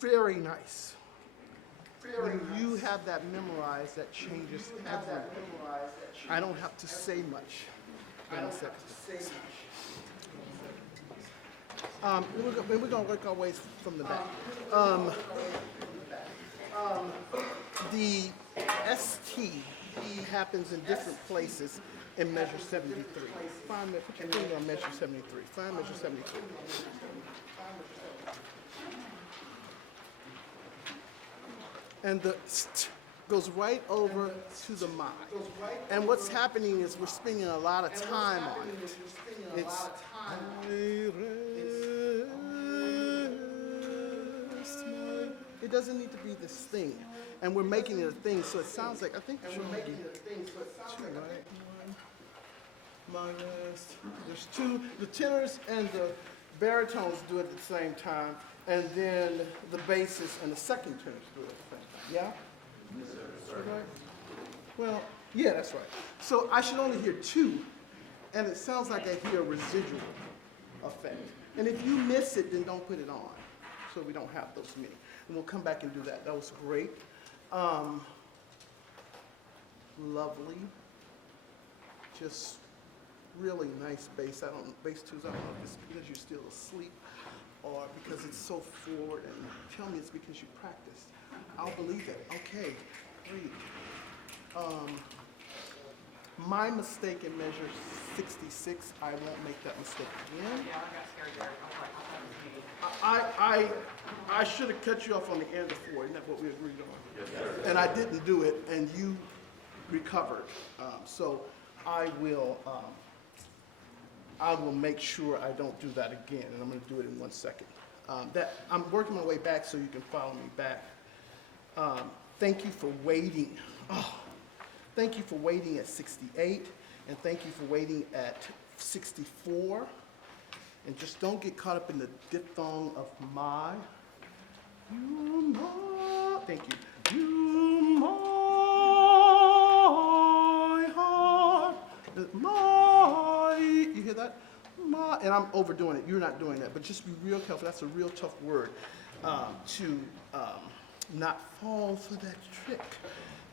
Very nice. When you have that memorized, that changes everything. I don't have to say much. We're going to work our way from the back. The ST happens in different places in measure 73. Put your finger on measure 73. Find measure 73. And the st goes right over to the ma. And what's happening is we're spending a lot of time on it. It's it doesn't need to be this thing. And we're making it a thing, so it sounds like, I think we're making it a thing, so it sounds like, right? One, minus, there's two, the tenors and the baritones do it at the same time, and then the basses and the second tenors do it at the same time. Yeah? Yes, sir. Right? Well, yeah, that's right. So I should only hear two, and it sounds like I hear a residual effect. And if you miss it, then don't put it on, so we don't have those many. And we'll come back and do that. That was great. Lovely. Just really nice bass. Bass twos, I don't know if it's because you're still asleep or because it's so forward, and tell me it's because you practiced. I'll believe it. Okay, great. My mistake in measure 66, I won't make that mistake again. Yeah, I got scared there. I was like, I should have cut you off on the end of 4. Isn't that what we agreed on? Yes, sir. And I didn't do it, and you recovered. So I will make sure I don't do that again, and I'm going to do it in 1 second. I'm working my way back so you can follow me back. Thank you for waiting. Oh, thank you for waiting at 68, and thank you for waiting at 64. And just don't get caught up in the diphthong of my. You my, thank you. You my heart, my, you hear that? My, and I'm overdoing it. You're not doing that, but just be real careful. That's a real tough word to not fall for that trick.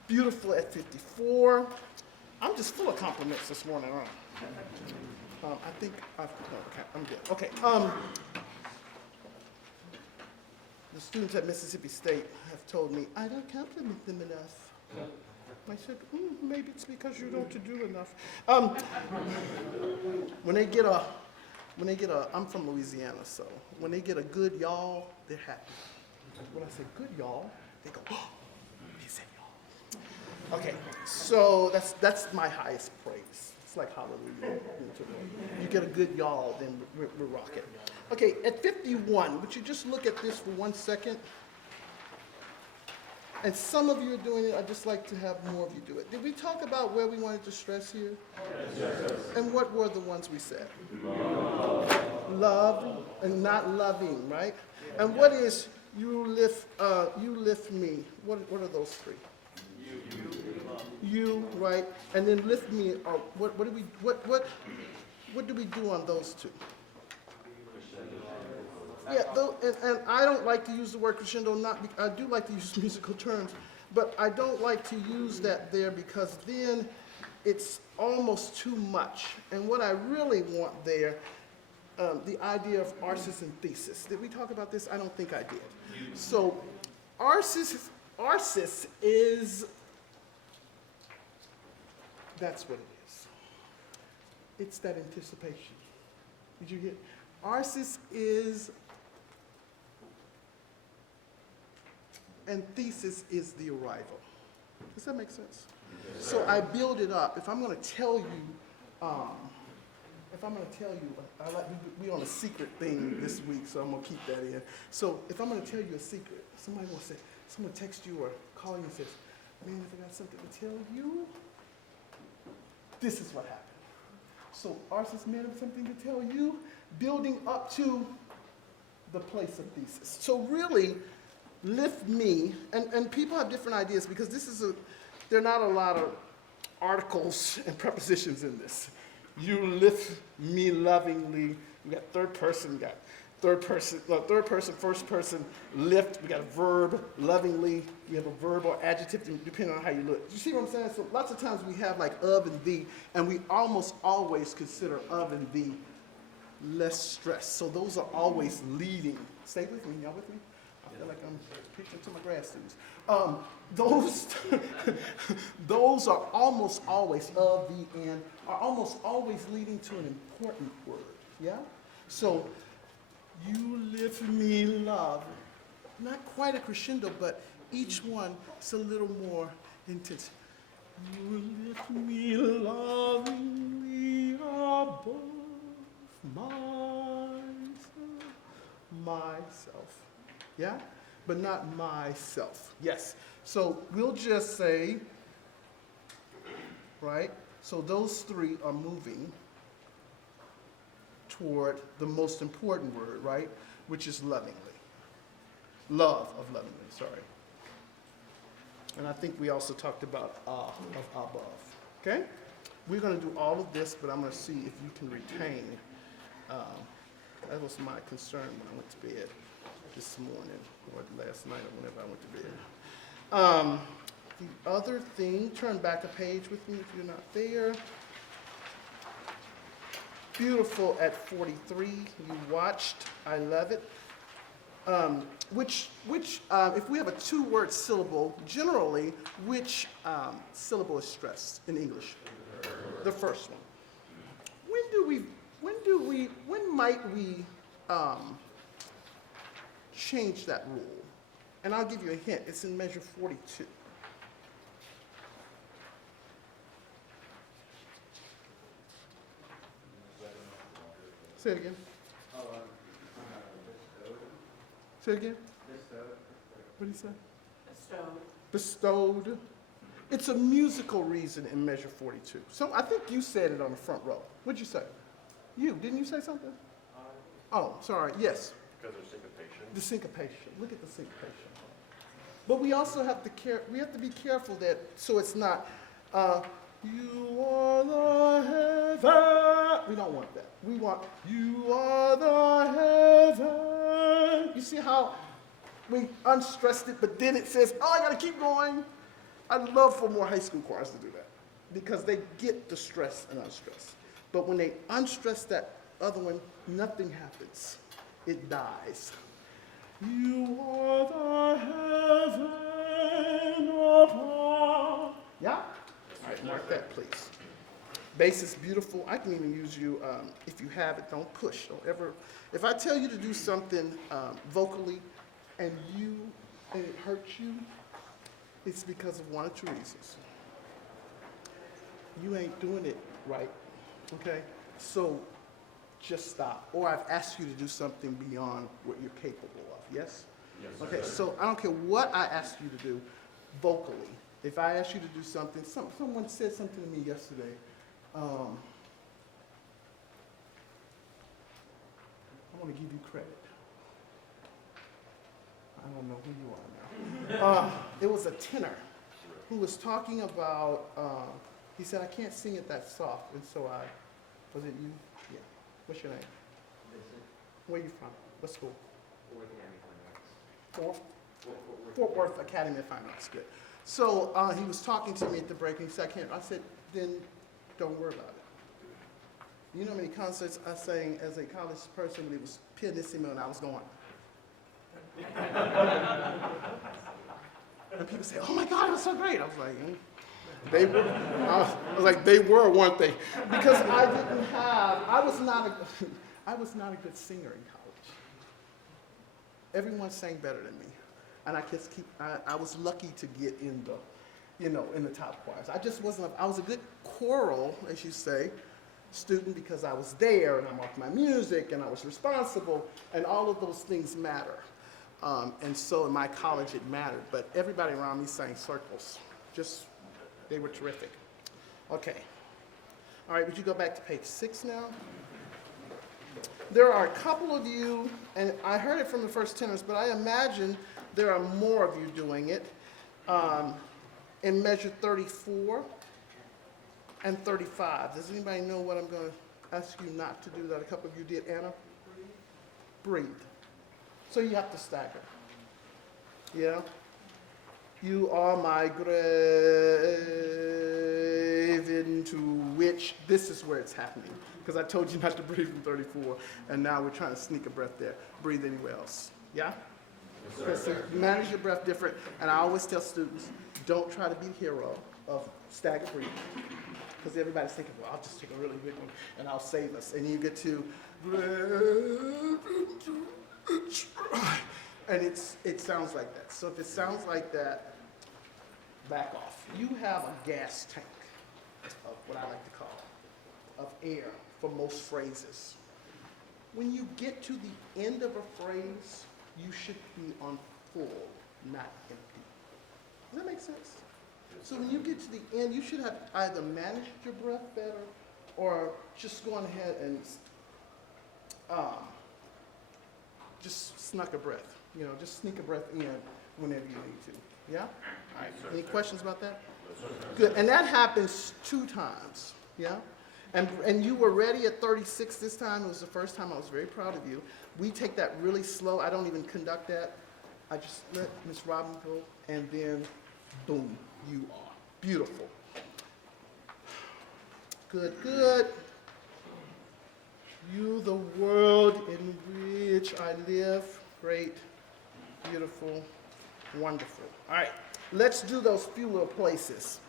Beautiful at 54. I'm just full of compliments this morning, aren't I? I think I'm good. Okay. The students at Mississippi State have told me I don't compliment them enough. I said, maybe it's because you don't do enough. When they get a, I'm from Louisiana, so when they get a good y'all, they're happy. When I say good y'all, they go, oh, he said y'all. Okay, so that's my highest praise. It's like hallelujah. You get a good y'all, then we're rocking. Okay, at 51, would you just look at this for 1 second? And some of you are doing it. I'd just like to have more of you do it. Did we talk about where we wanted to stress here? Yes. And what were the ones we said? Love and not loving, right? And what is you lift me? What are those three? You, right? And then lift me. What do we do on those two? Yeah, and I don't like to use the word crescendo. I do like to use musical terms, but I don't like to use that there because then it's almost too much. And what I really want there, the idea of arsis and thesis. Did we talk about this? I don't think I did. So, arsis is. That's what it is. It's that anticipation. Did you get? Arsis is, and thesis is the arrival. Does that make sense? Yes. So I build it up. If I'm going to tell you, we on a secret thing this week, so I'm going to keep that in. So if I'm going to tell you a secret, someone text you or call you and says, man, if I got something to tell you, this is what happened. So arsis, man, I have something to tell you, building up to the place of thesis. So really, lift me, and people have different ideas because there are not a lot of articles and prepositions in this. You lift me lovingly. We got third person, first person, lift. We got a verb, lovingly. We have a verb or adjective depending on how you look. You see what I'm saying? So lots of times we have like of and the, and we almost always consider of and the less stress. So those are always leading. Stay with me, y'all with me? I feel like I'm preaching to my grad students. Those are almost always of the and are almost always leading to an important word. Yeah? So you lift me love. Not quite a crescendo, but each one is a little more intense. You lift me lovingly above myself. Yeah? But not myself. Yes. So we'll just say, right? So those three are moving toward the most important word, right? Which is lovingly. Love of lovingly, sorry. And I think we also talked about of above. Okay? We're going to do all of this, but I'm going to see if you can retain. That was my concern when I went to bed this morning, or last night, or whenever I went to bed. The other thing, turn back a page with me if you're not there. Beautiful at 43, you watched, I love it. If we have a two-word syllable, generally, which syllable is stressed in English? The first one. When might we change that rule? And I'll give you a hint, it's in measure 42. Say it again. Say it again. What did he say? Bestowed. It's a musical reason in measure 42. So I think you said it on the front row. What'd you say? You, didn't you say something? Oh, sorry, yes. Because of syncopation. The syncopation, look at the syncopation. But we also have to be careful that, so it's not, you are the heaven. We don't want that. We want, you are the heaven. You see how we unstressed it, but then it says, oh, I gotta keep going. I'd love for more high school choirs to do that because they get the stress and unstress. But when they unstress that other one, nothing happens. It dies. You are the heaven above. Yeah? All right, mark that, please. Bass is beautiful. I can even use you, if you have it, don't push. Don't ever, if I tell you to do something vocally and it hurts you, it's because of one or two reasons. you ain't doing it right, okay? So just stop. Or I've asked you to do something beyond what you're capable of, yes? Yes, sir. Okay, so I don't care what I asked you to do vocally. If I ask you to do something, someone said something to me yesterday. I want to give you credit. I don't know who you are now. It was a tenor who was talking about, he said, I can't sing it that soft. And so was it you? Yeah. What's your name? Vincent, Where are you from? What school? Fort Academy Fort Worth Academy of Fine Arts. Good. So he was talking to me at the break, and he said, I can't. I said, then don't worry about it. You know how many concerts I sang as a college person when it was pianissimo and I was going. And people say, oh my God, it was so great. I was like, they were. I was like, they were, weren't they? Because I didn't have, I was not a good singer in college. Everyone sang better than me. And I was lucky to get in the top choirs. I just wasn't, I was a good choral, as you say, student because I was there and I marked my music and I was responsible and all of those things matter. And so in my college it mattered, but everybody around me sang circles. They were terrific. Okay. All right, would you go back to page 6 now? There are a couple of you, and I heard it from the first tenors, but I imagine there are more of you doing it in measure 34 and 35. Does anybody know what I'm going to ask you not to do that a couple of you did? Anna? Breathe. So you have to stagger. Yeah? You are my grave into which, this is where it's happening. Because I told you not to breathe in 34, and now we're trying to sneak a breath there. Breathe anywhere else. Yeah? Yes, so you manage your breath different, and I always tell students, don't try to be the hero of staggered breathing. Because everybody's thinking, well, I'll just take a really big one, and I'll save us. And you get to and it sounds like that. So if it sounds like that, back off. You have a gas tank of what I like to call of air for most phrases. When you get to the end of a phrase, you should be on full, not empty. Does that make sense? So when you get to the end, you should have either managed your breath better or just gone ahead and just snuck a breath. You know, just sneak a breath in whenever you need to. Yeah? All right. Any questions about that? Good. And that happens 2 times. Yeah? And you were ready at 36 this time. It was the first time. I was very proud of you. We take that really slow. I don't even conduct that. I just let Miss Robin go, and then boom, you are. Beautiful. Good, good. You, the world in which I live. Great, beautiful, wonderful. All right, let's do those few little places.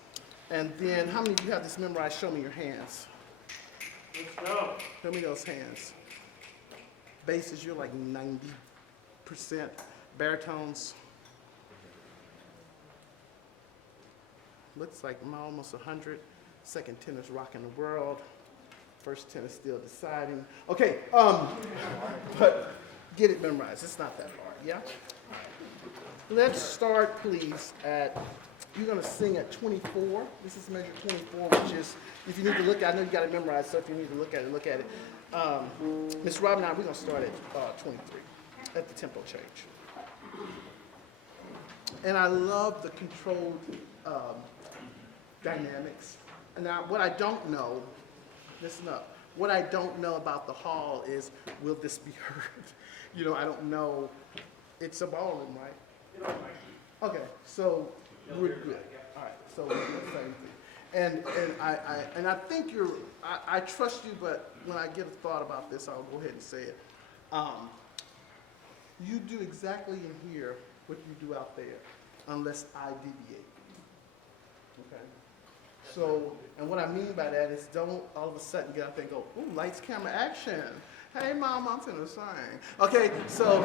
And then, how many of you have this memorized? Show me your hands. Let's go. Show me those hands. Basses, you're like 90%. Baritones, looks like I'm almost 100. Second tenor's rocking the world. First tenor's still deciding. Okay, but get it memorized. It's not that hard, yeah? Let's start, please, at, you're gonna sing at 24. This is measure 24, which is, if you need to look at it, I know you got it memorized, so if you need to look at it, look at it. Ms. Robin and I, we're gonna start at 23, at the tempo change. And I love the controlled dynamics. And now, what I don't know, listen up, what I don't know about the hall is, will this be heard? You know, I don't know. It's a ballroom, right? Okay, so we're good. All right, so we're the same thing. And I think I trust you, but when I get a thought about this, I'll go ahead and say it. You do exactly in here what you do out there, unless I deviate. Okay? So, and what I mean by that is don't all of a sudden get up and go, ooh, lights, camera, action. Hey, Mom, I'm finna sing. Okay, so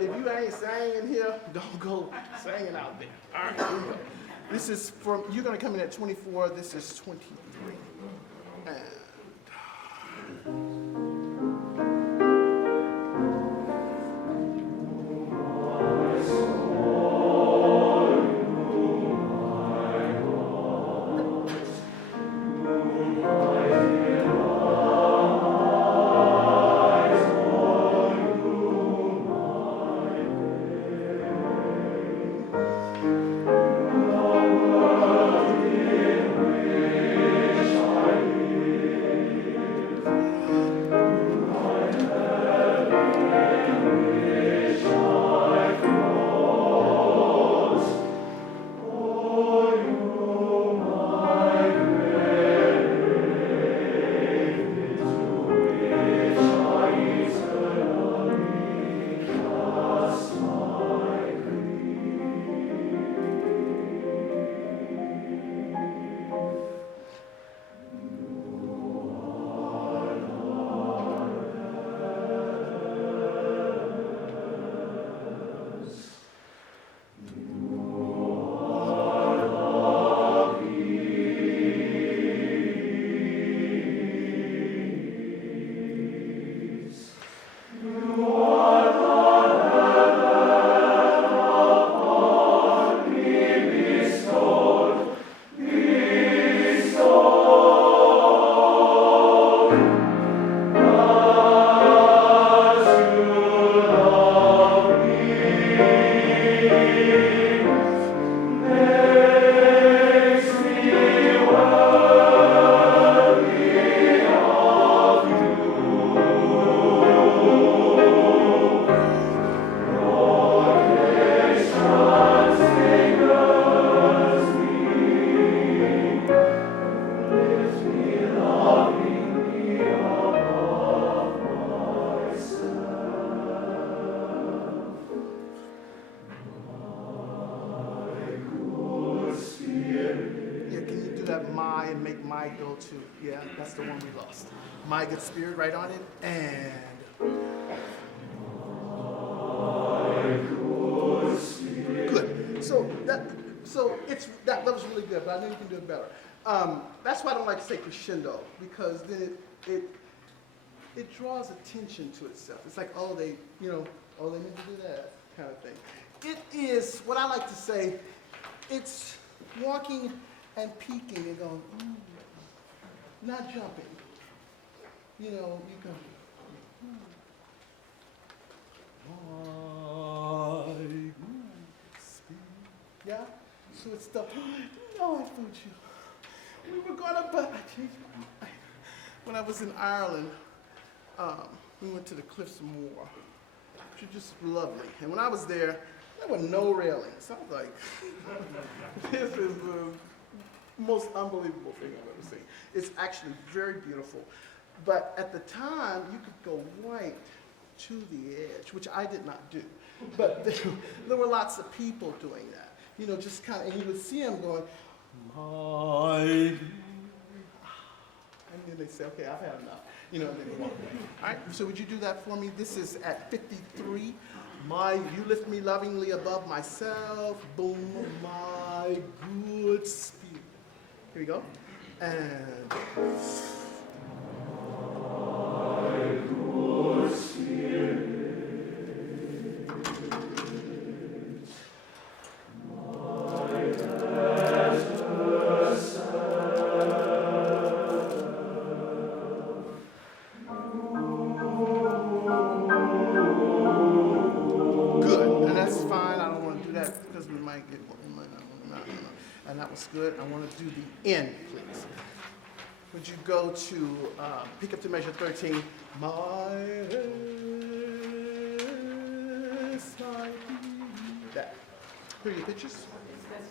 if you ain't singing here, don't go singing out there. All right, here we go. This is from, you're gonna come in at 24, this is 23. And yeah, that's the one we lost. My good spirit, right on it, and good. So that was really good, but I know you can do it better. That's why I don't like to say crescendo, because then it draws attention to itself. It's like, oh, they need to do that kind of thing. It is what I like to say. It's walking and peeking and going, ooh. Not jumping. You go, yeah? So it's the, no, I fooled you. We were gonna, but I changed my mind. When I was in Ireland, we went to the Cliffs of Moher, which are just lovely. And when I was there were no railings. I was like, this is the most unbelievable thing I've ever seen. It's actually very beautiful. But at the time, you could go right to the edge, which I did not do. But there were lots of people doing that. Just kind of, and you would see them going, my. And then they say, okay, I've had enough. And then they walk away. All right, so would you do that for me? This is at 53. You lift me lovingly above myself. Boom, my good spirit. Here we go. And. My good spirit. And that was good. I want to do the end, please. Would you go to, pick up to measure 13. My that. Here are your pictures. It says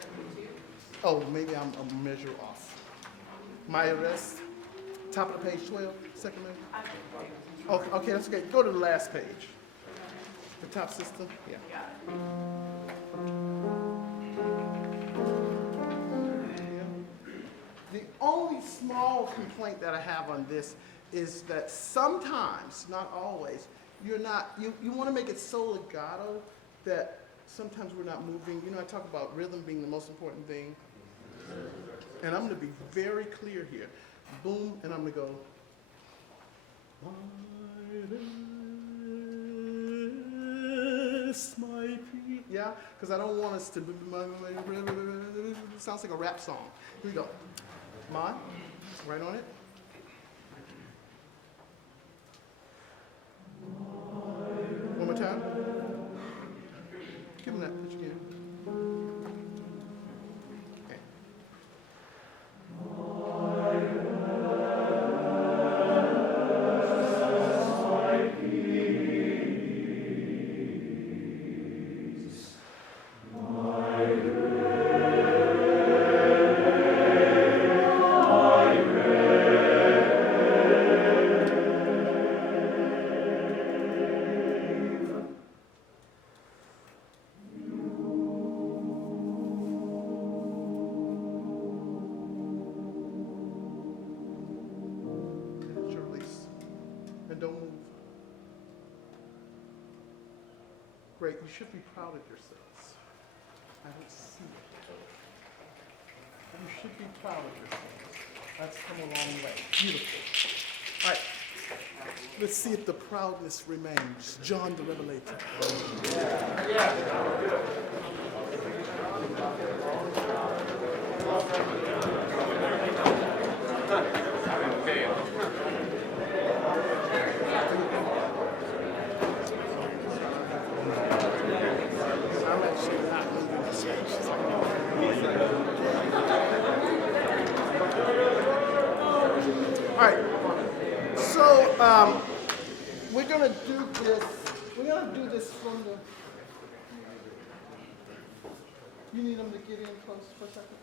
72. Oh, maybe I'm a measure off. My arrest, top of the page 12, second measure. Okay, that's okay. Go to the last page. The top system, yeah. The only small complaint that I have on this is that sometimes, not always, you want to make it so legato that sometimes we're not moving. You know, I talk about rhythm being the most important thing. And I'm going to be very clear here. Boom, and I'm going to go. My peace. Yeah, because I don't want us to. It sounds like a rap song. Here we go. My, right on it. One more time. Give him that pitch again. Okay. Great, you should be proud of yourselves. I don't see it. You should be proud of yourselves. That's come a long way. Beautiful. All right, let's see if the proudness remains. John the Revelator. All right, so we're gonna do this. We're gonna do this from the. You need them to get in close for a second.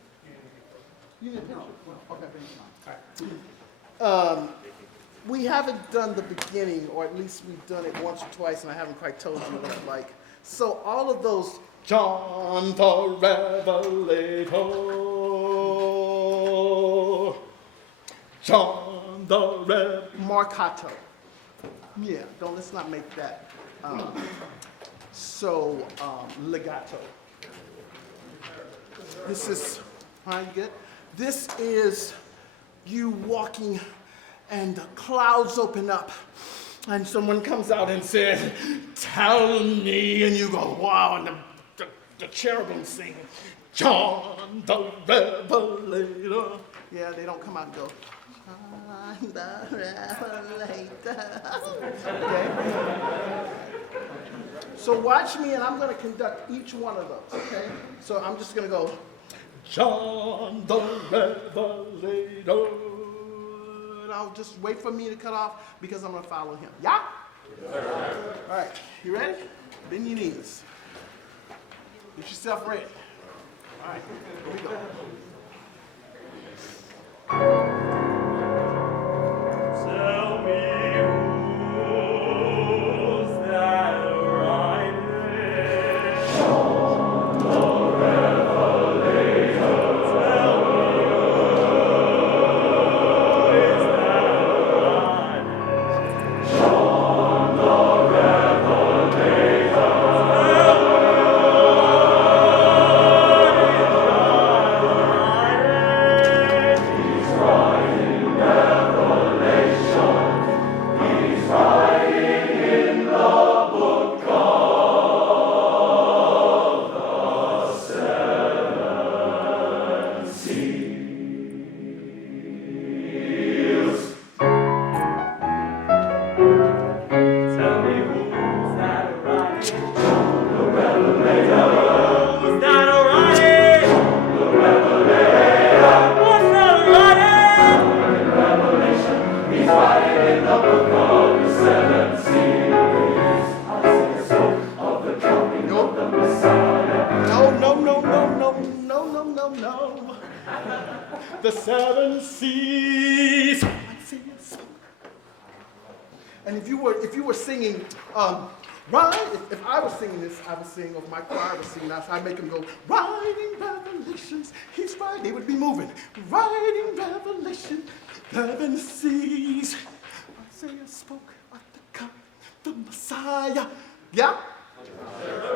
You need a picture. Okay. All right. We haven't done the beginning, or at least we've done it once or twice, and I haven't quite told you what I like. So all of those. John the Revelator. John the Marcato. Yeah, let's not make that legato. This is, you get? This is you walking and the clouds open up and someone comes out and says, tell me, and you go, wow, and the cherubim sing, John the Revelator. Yeah, they don't come out and go, John the Revelator. Okay? So watch me, and I'm going to conduct each one of those, okay? So I'm just going to go, John the Revelator. And I'll just wait for me to cut off because I'm going to follow him. Yeah? Yes, all right, you ready? Bend your knees. Get yourself ready. All right, here we go. Tell me who's that riding? John the Revelator. Tell me who is that riding? John the Revelator. The seven seas. And if you were singing, right? If I was singing this, I would sing, or my choir was singing, I'd make them go, writing revelations, he's right. They would be moving, writing revelation, seven seas. Isaiah spoke of the come, the Messiah. Yeah?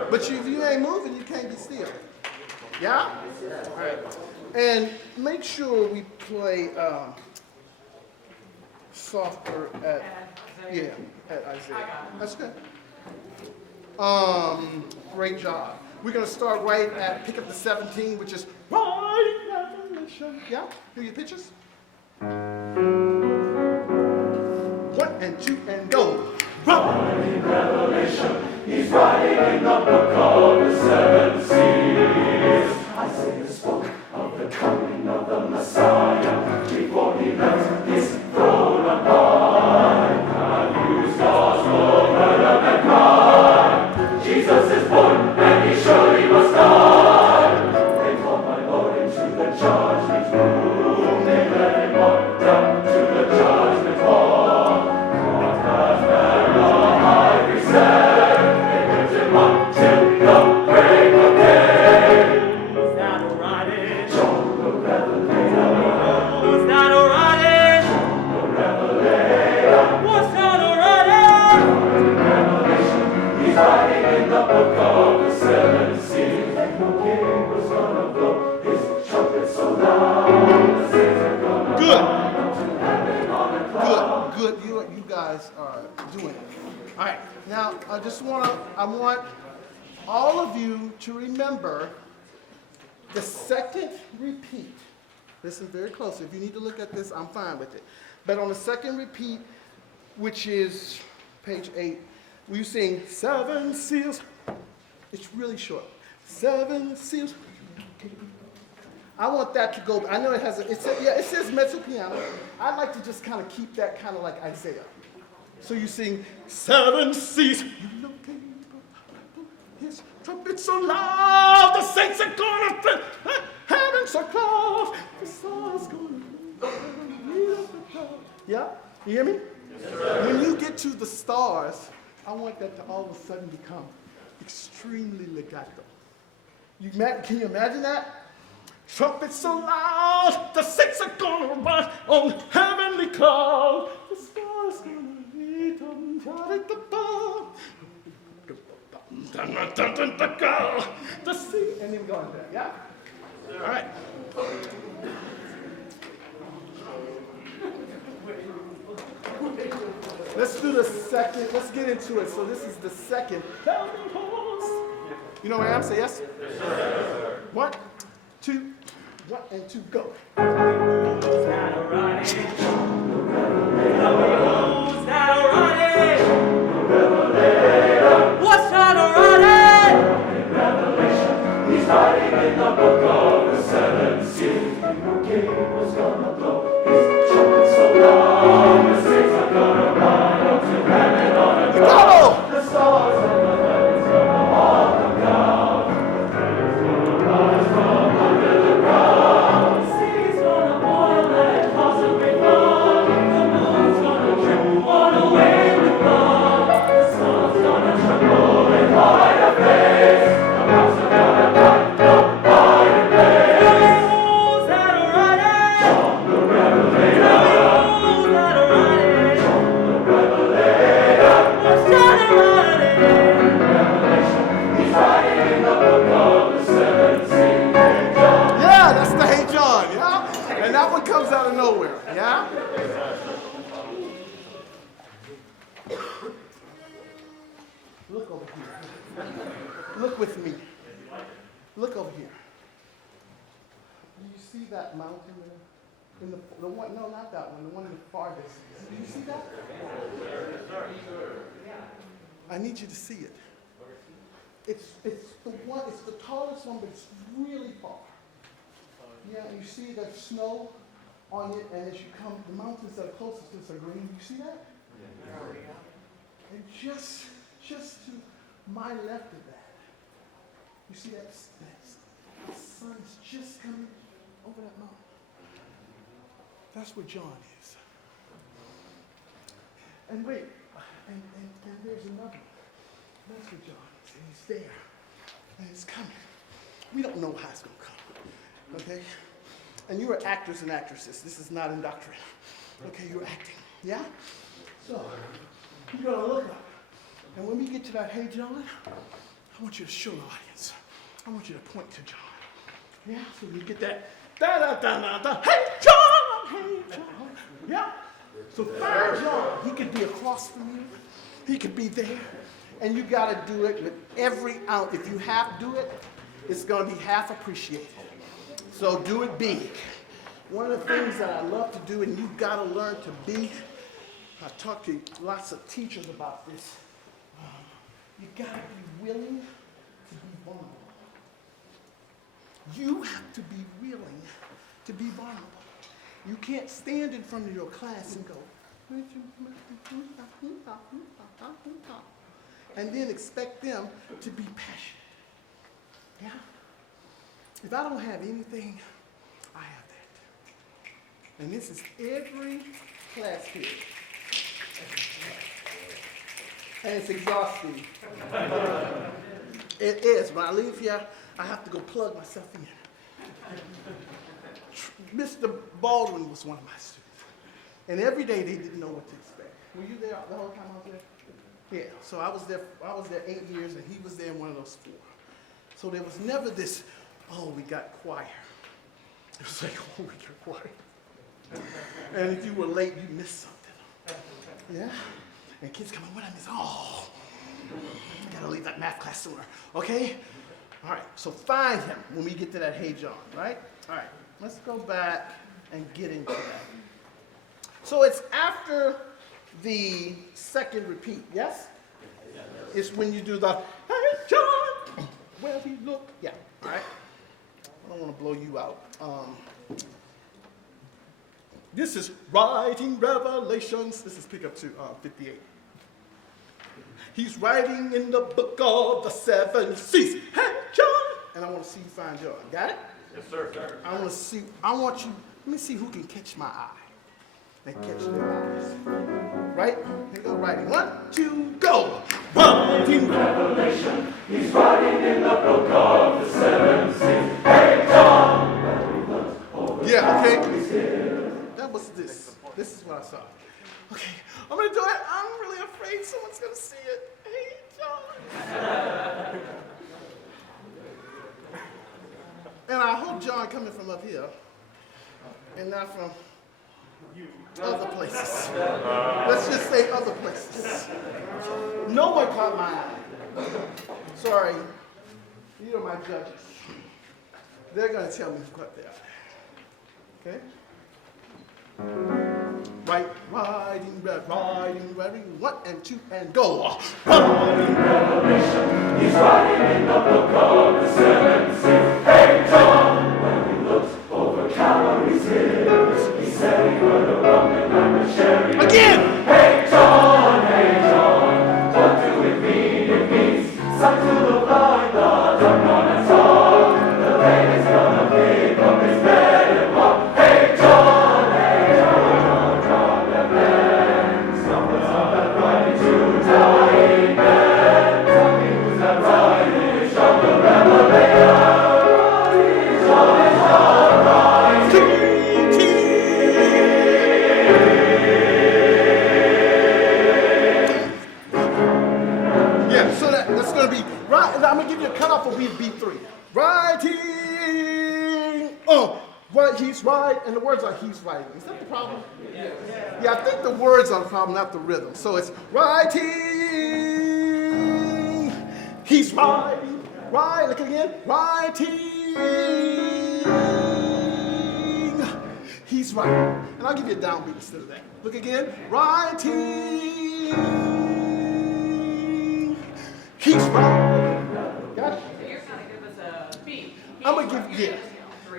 But if you ain't moving, you can't be still. Yeah? All right. And make sure we play softer at Isaiah. That's good. Great job. We're going to start right at pick up the 17, which is right revelation. Yeah? Hear your pitches? 1 and 2 and go. Writing Revelation, he's writing in the book of the seven seals. Isaiah spoke of the coming of the Messiah before he left his throne on high. Matthew's gospel heard of and cried, Jesus is born and he surely must die. They called my Lord into the judgment room. They led him on down to the judgment hall. I want all of you to remember the second repeat. Listen very closely. If you need to look at this, I'm fine with it. But on the second repeat, which is page 8, we sing 7 seals. It's really short. 7 seals. I want that to go. I know it has it says mezzo piano. I'd like to just kind of keep that kind of like Isaiah. So you sing 7 seals. His trumpet so loud, the saints are gonna fit, heaven so close, the stars gonna yeah? You hear me? Yes, sir. When you get to the stars, I want that to all of a sudden become extremely legato. Can you imagine that? Trumpet so loud, the saints are gonna run on heavenly cloud, the stars gonna meet them, the sea, and then go into that, yeah? All right. Let's do the second, let's get into it. So this is the second. You know what I am? Say yes? Yes, sir. 1, 2, 1 and 2, go. What's that already? Revelation, he's writing in the book of the seven seals. No king was gonna blow his trumpet so loud. The saints are gonna ride up to heaven on a cloud. The stars and the heavens gonna all come down. The heavens gonna rise from under the ground. The sea's gonna boil and clouds will be flood. The moon's gonna drip on a wave with blood. The sun's gonna tremble and hide a face. The mountains are gonna climb up high and blaze. Who's that already? John the Revelator. Who's that already? John the Revelator. What's that already? Revelation, he's writing in the book of the seven seals. Yeah, that's the Hey John, yeah? And that one comes out of nowhere, yeah? Look over here. Look with me. Look over here. Do you see that mountain there? In the one, no, not that one, the one in the farthest. Do you see that? I need you to see it. It's the tallest one, but it's really far. Yeah, you see the snow on it, and as you come, the mountains that are closest to us are green. You see that? And just to my left of that, you see that the sun is just coming over that mountain. That's where John is. And wait, and there's another one. That's where John is, and he's there, and it's coming. We don't know how it's going to come, okay? And you are actors and actresses. This is not indoctrination. Okay, you're acting, yeah? So, you're going to look up. And when we get to that, hey, John, I want you to show the audience. I want you to point to John. Yeah, so we get that, da-da-da-da-da, hey, John, hey, John. Yeah, so find John. He could be across from you. He could be there. And you got to do it with every ounce. If you half do it, it's going to be half appreciated. So do it big. One of the things that I love to do, and you've got to learn to be, I talk to lots of teachers about this, you got to be willing to be vulnerable. You have to be willing to be vulnerable. You can't stand in front of your class and go, and then expect them to be passionate. Yeah? If I don't have anything, I have that. And this is every class period. And it's exhausting. It is. When I leave here, I have to go plug myself in. Mr. Baldwin was one of my students. And every day they didn't know what to expect. Were you there the whole time I was there? Yeah, so I was there 8 years, and he was there in one of those 4. So there was never this, oh, we got choir. It was like, oh, we got choir. And if you were late, you missed something. Yeah? And kids come in, what I miss? Oh, I gotta leave that math class sooner, okay? All right, so find him when we get to that Hey John, right? All right, let's go back and get into that. So it's after the second repeat, yes? It's when you do the, hey John, where we look. Yeah, all right? I don't want to blow you out. This is writing Revelations. This is pickup 58. He's writing in the book of the 7 seas. Hey John! And I want to see you find John. Got it? Yes, sir. I want you, let me see who can catch my eye. And catch their eyes. Right? Here you go, writing. 1, 2, go! Writing Revelation, he's writing in the book of the 7 seas. Hey, John! Yeah, okay. That was this. This is what I saw. Okay, I'm gonna do it. I'm really afraid someone's gonna see it. Hey, John. And I hope John coming from up here and not from other places. Let's just say other places. No one caught my eye. Sorry. You are my judges. They're gonna tell me what they are. Okay? Writing, 1 and 2 and go. Writing Revelation, he's writing in the book of the 7 seas. Hey John, when he looks over Calvary's hill, he said he heard a rumbling and a sharing. Again! Hey John, what do it mean? It means sight to the blind, the dumb, dumb and tall. The lame is gonna pick up his bed and walk. Hey John. I'm gonna give you a cutoff for beat 3. Writing, right, he's right, and the words are he's writing. Is that the problem? Yeah, I think the words are the problem, not the rhythm. So it's writing, he's writing, right, look again, writing, he's writing. And I'll give you a downbeat instead of that. Look again, writing, he's writing. Got it? So you're going to give us a beat. I'm gonna give, yeah.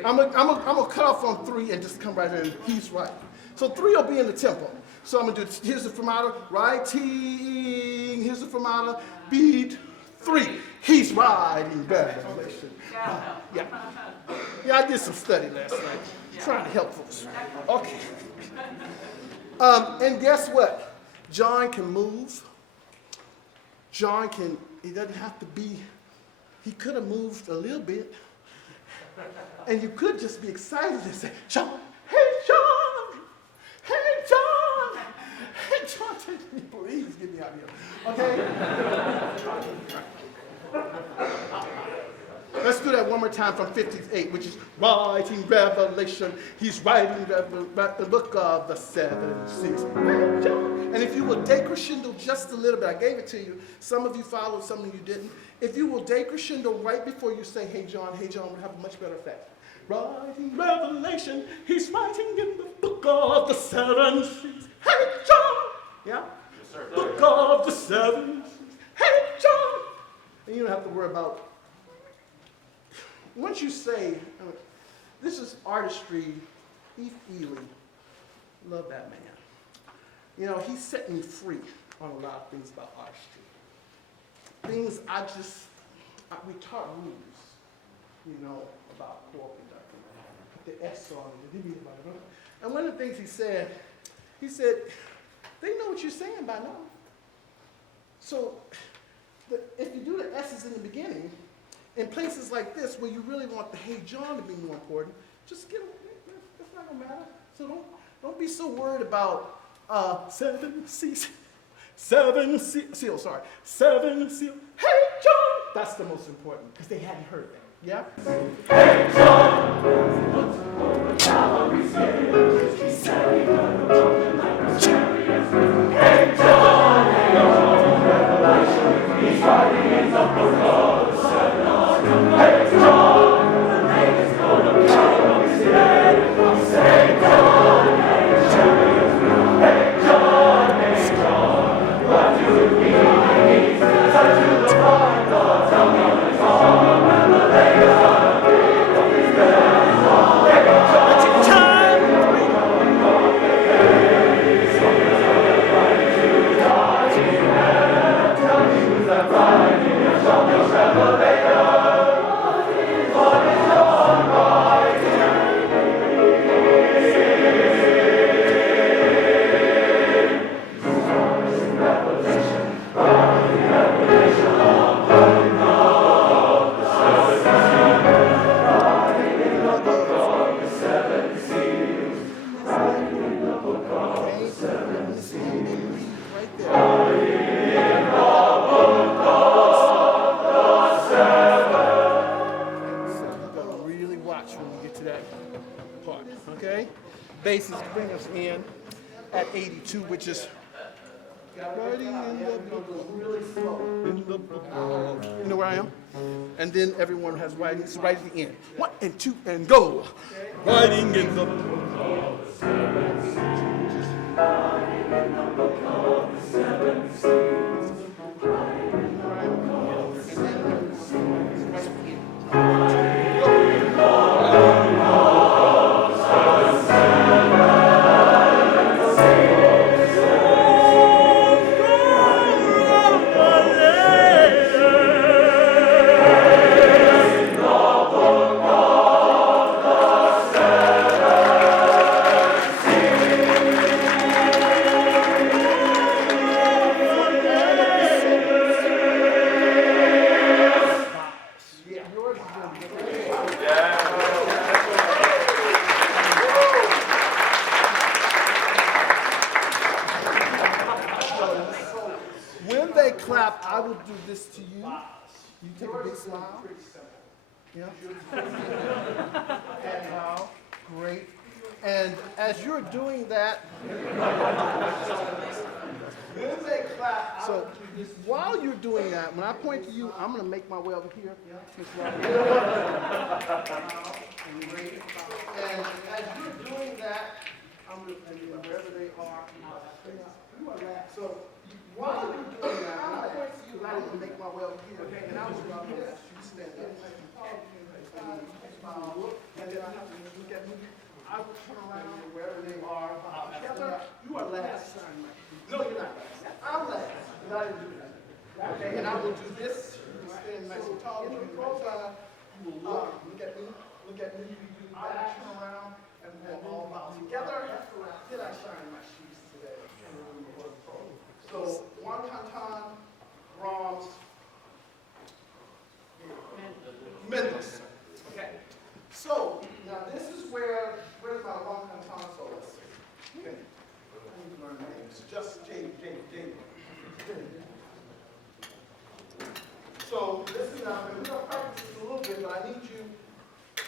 I'm gonna cut off on 3 and just come right in. He's right. So 3 will be in the tempo. So I'm gonna do, here's the fermata, writing, here's the fermata, beat 3. He's riding Revelation. Yeah. Yeah, I did some study last night. Trying to help folks. Okay. And guess what? John can move. John can, he doesn't have to be, he could have moved a little bit. And you could just be excited and say, John, hey, John, hey, John, hey, John, please get me out of here, okay? time from 58, which is writing Revelation. He's writing the book of the 7 6. And if you will decrescendo just a little bit, I gave it to you. Some of you followed, some of you didn't. If you will decrescendo right before you say, hey John, would have a much better effect. Writing Revelation, he's writing in the book of the 7 6. Hey John! Yeah? Yes, sir. Book of the 7 6. Hey John! And you don't have to worry about, once you say, this is artistry, Eve Ely, love that man. You know, he set me free on a lot of things about artistry. Things we taught rules, you know, about chord conducting. Put the S on it, and one of the things he said, they know what you're saying by now. So, if you do the S's in the beginning, in places like this where you really want the hey John to be more important, just get them, that's not gonna matter. So don't be so worried about 7 C, 7 C, seal, sorry, 7 seal, hey John! That's the most important, because they hadn't heard that, yeah? Hey John, over Calvary's hills, he's standing on the mountain like a chariot. Hey John, Revelation, he's riding in the book of the 7. Hey John, the name is going to Calvary's hills. Hey John, chariot. Hey John, what do it mean? Such a divine thought, tell me the song of Revelator. Bass is bring us in at 82, which is writing in the book, really slow. In the book. You know where I am? And then everyone has writing. It's right at the end. 1 and 2 and go. Writing in the book of the 7 seas. Writing in the book of the 7 seas. Writing in the book of the 7 seas. Right at the end. I will do this to you. You take a big smile. Yeah. And how? Great. And as you're doing that, so while you're doing that, when I point to you, I'm going to make my way over here. And as you're doing that, I'm going to wherever they are. So while you're doing that, when I point to you, I will make my way over here. Okay, and I was going to ask you to stand up. And then I have to look at me. I will turn around wherever they are. Together, you are last. No, you're not last. I'm last. But I didn't do that. Okay, and I will do this. You will stand nice and tall. You will look at me. Look at me. You do that. Turn around. And we'll all bow together. Did I shine my shoes today? So, Wankantanhan, Brahms, Mendelssohn. Okay. So, now this is where's my Wankantanhan soloist? Okay. I need to learn names. Just J. So, listen now, we're going to practice this a little bit, but I need you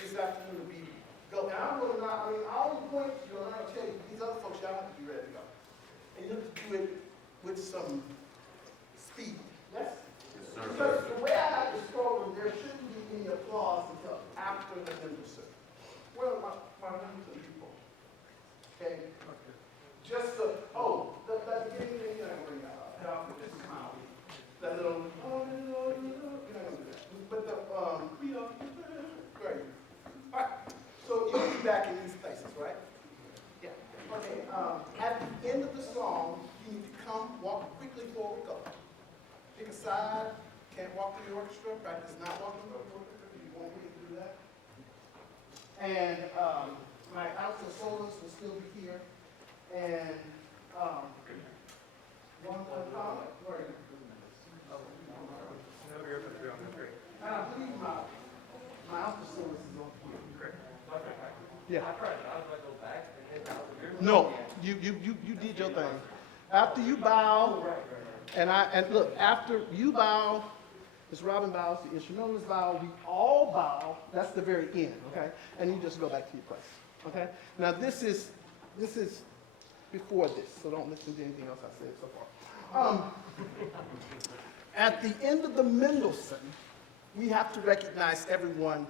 this afternoon to be go. And I'm going to not, I mean, I'll point to you and I'll tell you, these other folks, y'all have to be ready to go. And you have to do it with some speed. Yes? Because the way I have this program, there shouldn't be any applause until after the Mendelssohn. Where are my Mendelssohn people? Okay? Just the, that beginning thing, you're not going to bring that up. Just smile. That little, you're not going to do that. But the, great. All right. So you'll be back in these places, right? Yeah. Okay. At the end of the song, you need to come, walk quickly forward, go. Pick a side. Can't walk through the orchestra. Practice not walking through the orchestra. You won't be able to do that. And my alto soloist will still be here. And one more comment. Where are you? I believe my alto soloist is on here. Yeah. No, you did your thing. After you bow, and look, after you bow, Miss Robin bows, the instrumentalists bow, we all bow. That's the very end, okay? And you just go back to your place, okay? Now this is before this, so don't listen to anything else I said so far. At the end of the Mendelssohn, we have to recognize everyone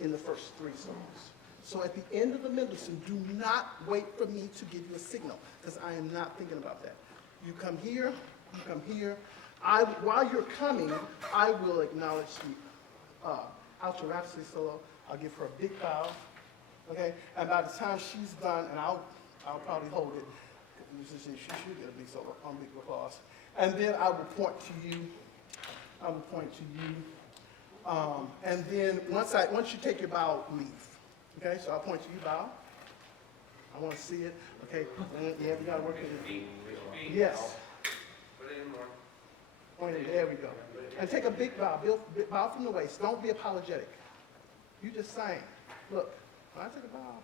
in the first three songs. So at the end of the Mendelssohn, do not wait for me to give you a signal, because I am not thinking about that. You come here, you come here. While you're coming, I will acknowledge the alto rhapsody solo. I'll give her a big bow, okay? And by the time she's done, and I'll probably hold it, she should get a big solo, big applause. And then I will point to you. I will point to you. And then once you take your bow, leave. Okay, so I'll point to you, bow. I want to see it. Okay, yeah, we got to work it. Yes. Put it in more. Point it, there we go. And take a big bow. Bow from the waist. Don't be apologetic. You just sang. Look, when I take a bow.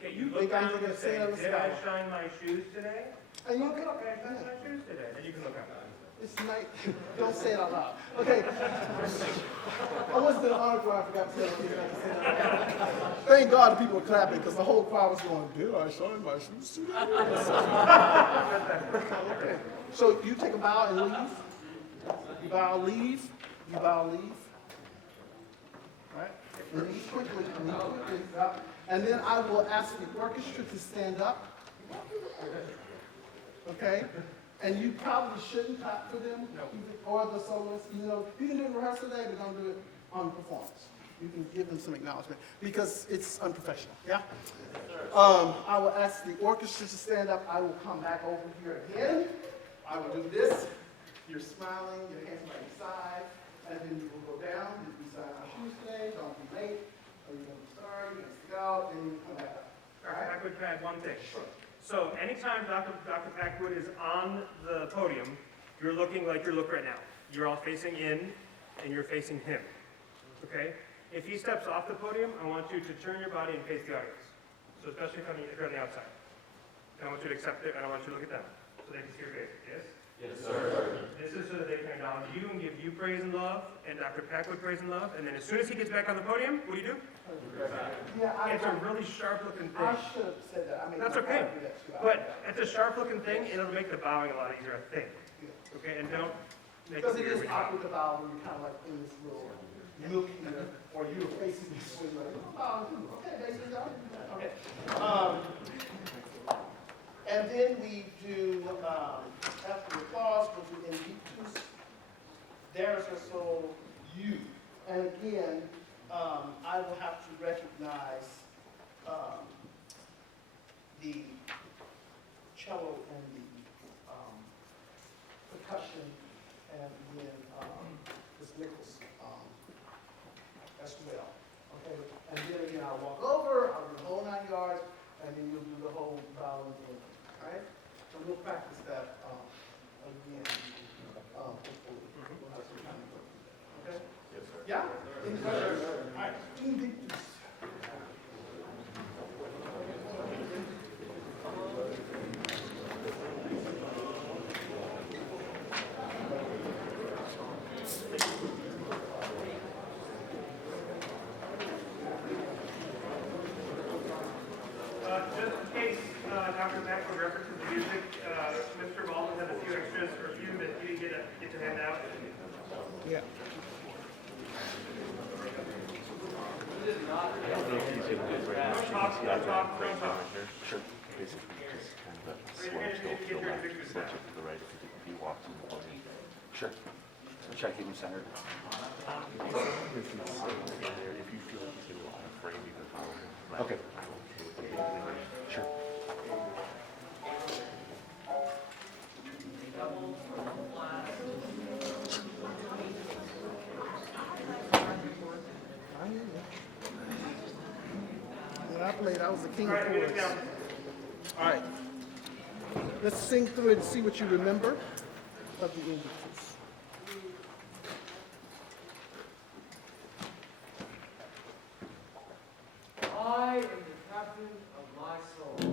Okay, you look down and say, did I shine my shoes today? And you Okay, I shined my shoes today. Then you can look up. It's night. Don't say it out loud. Okay. I wasn't in the honor choir. I forgot to tell you. Thank God the people were clapping because the whole choir was going, did I shine my shoes today? Okay. So you take a bow and leave. You bow, leave. You bow, leave. All right? Leave quickly. Leave quickly. And then I will ask the orchestra to stand up. Okay? And you probably shouldn't clap for them, or the soloist. You know, you can do it in rehearsal today, but don't do it on performance. You can give them some acknowledgement because it's unprofessional. Yeah. I will ask the orchestra to stand up. I will come back over here again. I will do this. You're smiling. Your hands by your side, and then you will go down. Did we sign our shoes today? Don't be late. Or you're gonna be sorry. You're gonna stick out, and you come back up. All right. I would add one thing. Sure. So anytime Dr. Packwood is on the podium, you're looking like you look right now. You're all facing in, and you're facing him, okay? If he steps off the podium, I want you to turn your body and face the audience. So especially if you're on the outside. I want you to accept it, and I want you to look at them, so they can see your face, yes? Yes, sir. This is so that they can acknowledge you and give you praise and love, and Dr. Packwood praise and love, and then as soon as he gets back on the podium, what do? Yeah, It's a really sharp-looking thing. I should have said that. I mean, That's okay. But it's a sharp-looking thing, and it'll make the bowing a lot easier, I think. Okay, and don't make it Because it weird is when you bow. awkward to bow when you're kind of like in this little milk here, or you're facing this way, like, oh, okay, basically, okay. And then we do, after the applause, we'll do INVICTUS, DAREST, you. And again, I will have to recognize the cello and the percussion, and then Ms. Nichols as well. Okay, and then again, I'll walk over, I'll do the whole 9 yards, and then you'll do the whole bowing thing. All right? So we'll practice that again. Hopefully, we'll have some time to go through that. Okay? Yes, sir. Yeah? Any questions? All right. INVICTUS. Dr. Packwood references the music. Mr. Baldwin has a few extras for you that you didn't get to hand out. Yeah. Sure. Basically, just kind of a slow tilt to the left, slow tilt to the right if he walks in the podium. Sure. Should I keep him centered? If you feel like he's going to out of frame, you can follow him. Okay. Sure. When I played, I was the king of chords. All right. Let's sing through it and see what you remember of the Invictus. I am the captain of my soul.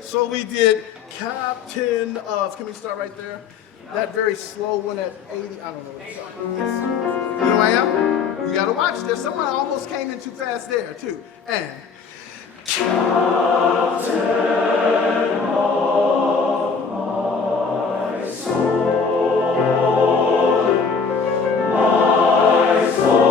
So we did Captain of, can we start right there? That very slow one at 80, I don't know what it's called. Yes. You know who I am? You gotta watch this. Someone almost came in too fast there too. And Captain of my soul, my soul,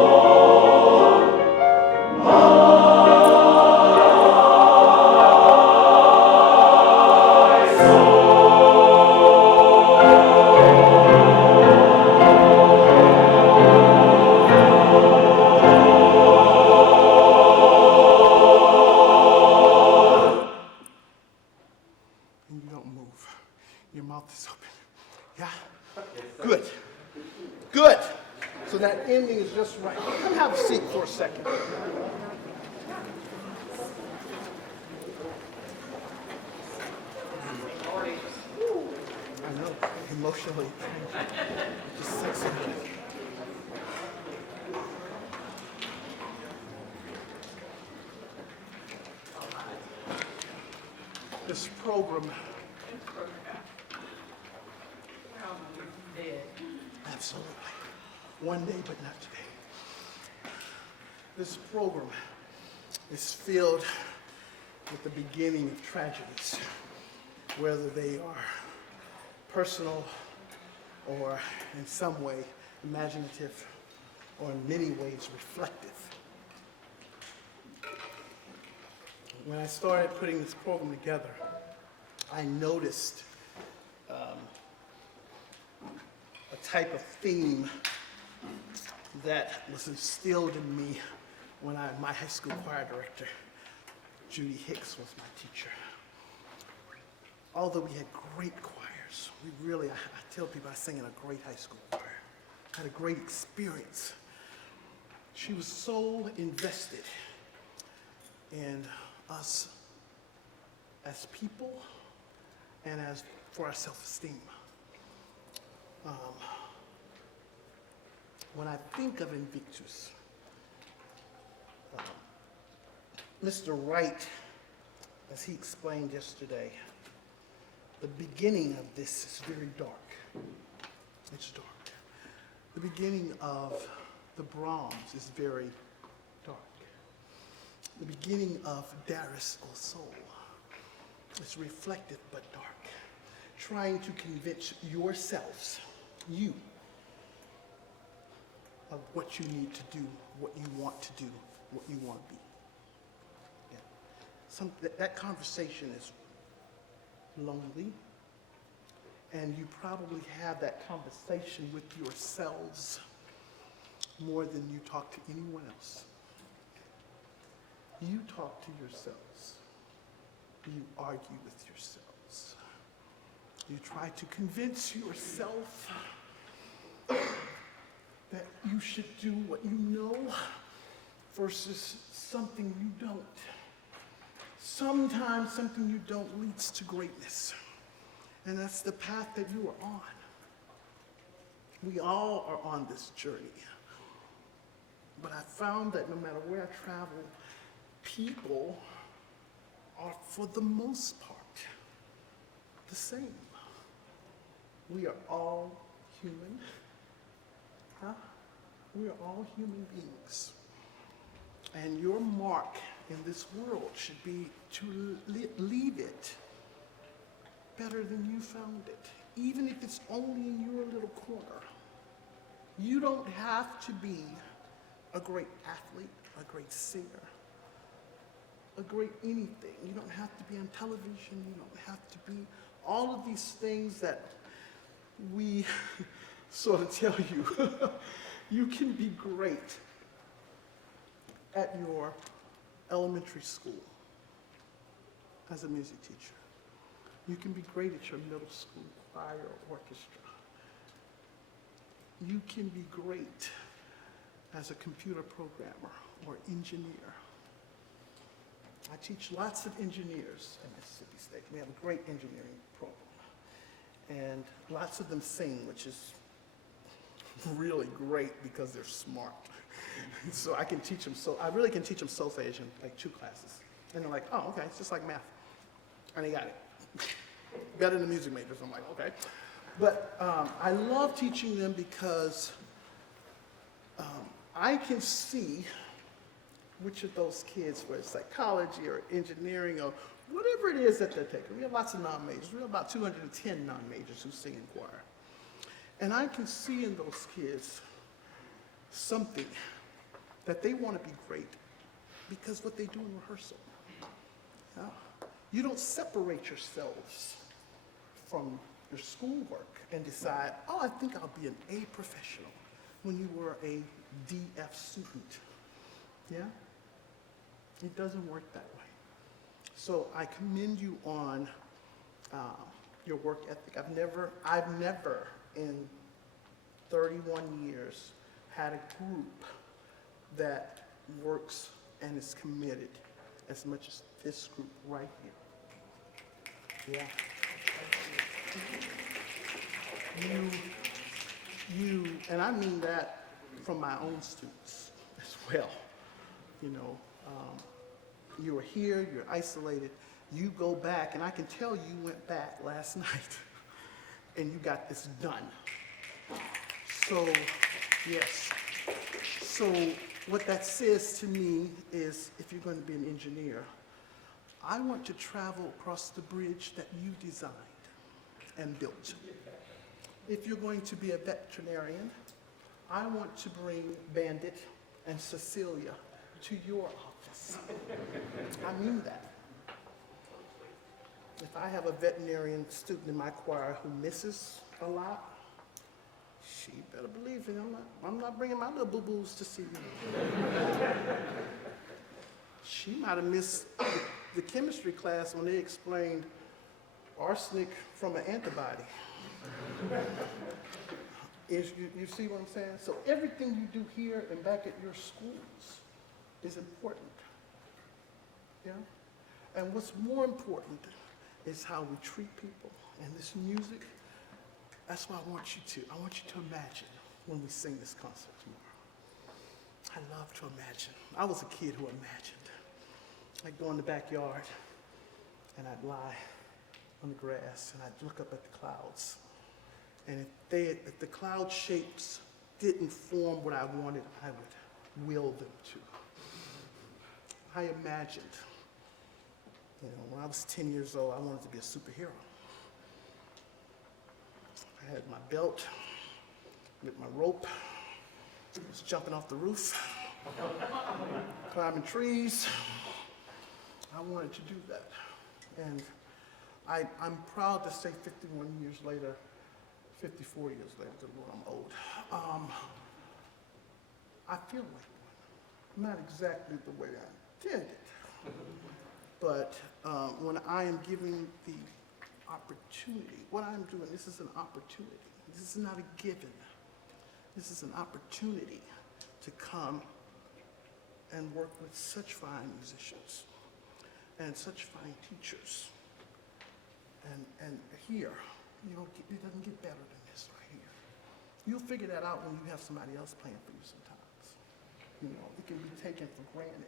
so that ending is just right. Come have a seat for a second. I know, emotionally. Just sensitive. This program. Absolutely. One day, but not today. This program is filled with the beginning of tragedies, whether they are personal or in some way imaginative or in many ways reflective. When I started putting this program together, I noticed a type of theme that was instilled in me when my high school choir director, Judy Hicks, was my teacher. Although we had great choirs, we really, I tell people I sang in a great high school choir. I had a great experience. She was so invested in us as people and as for our self-esteem. When I think of INVICTUS, Mr. Wright, as he explained yesterday, the beginning of this is very dark. It's dark. The beginning of the Brahms is very dark. The beginning of DAREST is reflective but dark. Trying to convince yourselves, you, of what you need to do, what you want to do, what you want to be. Yeah. That conversation is lonely, and you probably have that conversation with yourselves more than you talk to anyone else. You talk to yourselves. You argue with yourselves. You try to convince yourself that you should do what you know versus something you don't. Sometimes something you don't leads to greatness. And that's the path that you are on. We all are on this journey. But I found that no matter where I travel, people are, for the most part, the same. We are all human. Huh? we're all human beings. And your mark in this world should be to leave it better than you found it, even if it's only in your little corner. You don't have to be a great athlete, a great singer, a great anything. You don't have to be on television. You don't have to be all of these things that we sort of tell you. You can be great at your elementary school as a music teacher. You can be great at your middle school choir or orchestra. You can be great as a computer programmer or engineer. I teach lots of engineers at Mississippi State. We have a great engineering program. And lots of them sing, which is really great because they're smart. So I can teach them, I really can teach them solfege in like 2 classes. And they're like, oh, okay, it's just like math. And they got it. Better than music majors. I'm like, okay. But I love teaching them because I can see which of those kids, whether it's psychology or engineering or whatever it is that they're taking. We have lots of non-majors. We have about 210 non-majors who sing in choir. And I can see in those kids something that they want to be great because what they do in rehearsal. Yeah. You don't separate yourselves from your schoolwork and decide, oh, I think I'll be an A professional when you were a DF student. Yeah? It doesn't work that way. So I commend you on your work ethic. I've never in 31 years had a group that works and is committed as much as this group right here. Yeah. You, and I mean that from my own students as well. You know, you are here, you're isolated, you go back, and I can tell you went back last night and you got this done. So, yes. So what that says to me is if you're going to be an engineer, I want to travel across the bridge that you designed and built. If you're going to be a veterinarian, I want to bring Bandit and Cecilia to your office. I mean that. If I have a veterinarian student in my choir who misses a lot, she better believe me, I'm not bringing my little boo-boos to see you. She might have missed the chemistry class when they explained arsenic from an antibody. You see what I'm saying? So everything you do here and back at your schools is important. Yeah? And what's more important is how we treat people. And this music, that's what I want you to imagine when we sing this concert tomorrow. I love to imagine. I was a kid who imagined. I'd go in the backyard and I'd lie on the grass and I'd look up at the clouds. And if the cloud shapes didn't form what I wanted, I would will them to. I imagined, when I was 10 years old, I wanted to be a superhero. I had my belt with my rope. I was jumping off the roof, climbing trees. I wanted to do that. And I'm proud to say 51 years later, 54 years later, good Lord, I'm old. I feel like one. Not exactly the way I intended. But when I am given the opportunity, what I'm doing, this is an opportunity. This is not a given. This is an opportunity to come and work with such fine musicians and such fine teachers. And here, it doesn't get better than this right here. You'll figure that out when you have somebody else playing for you sometimes. It can be taken for granted.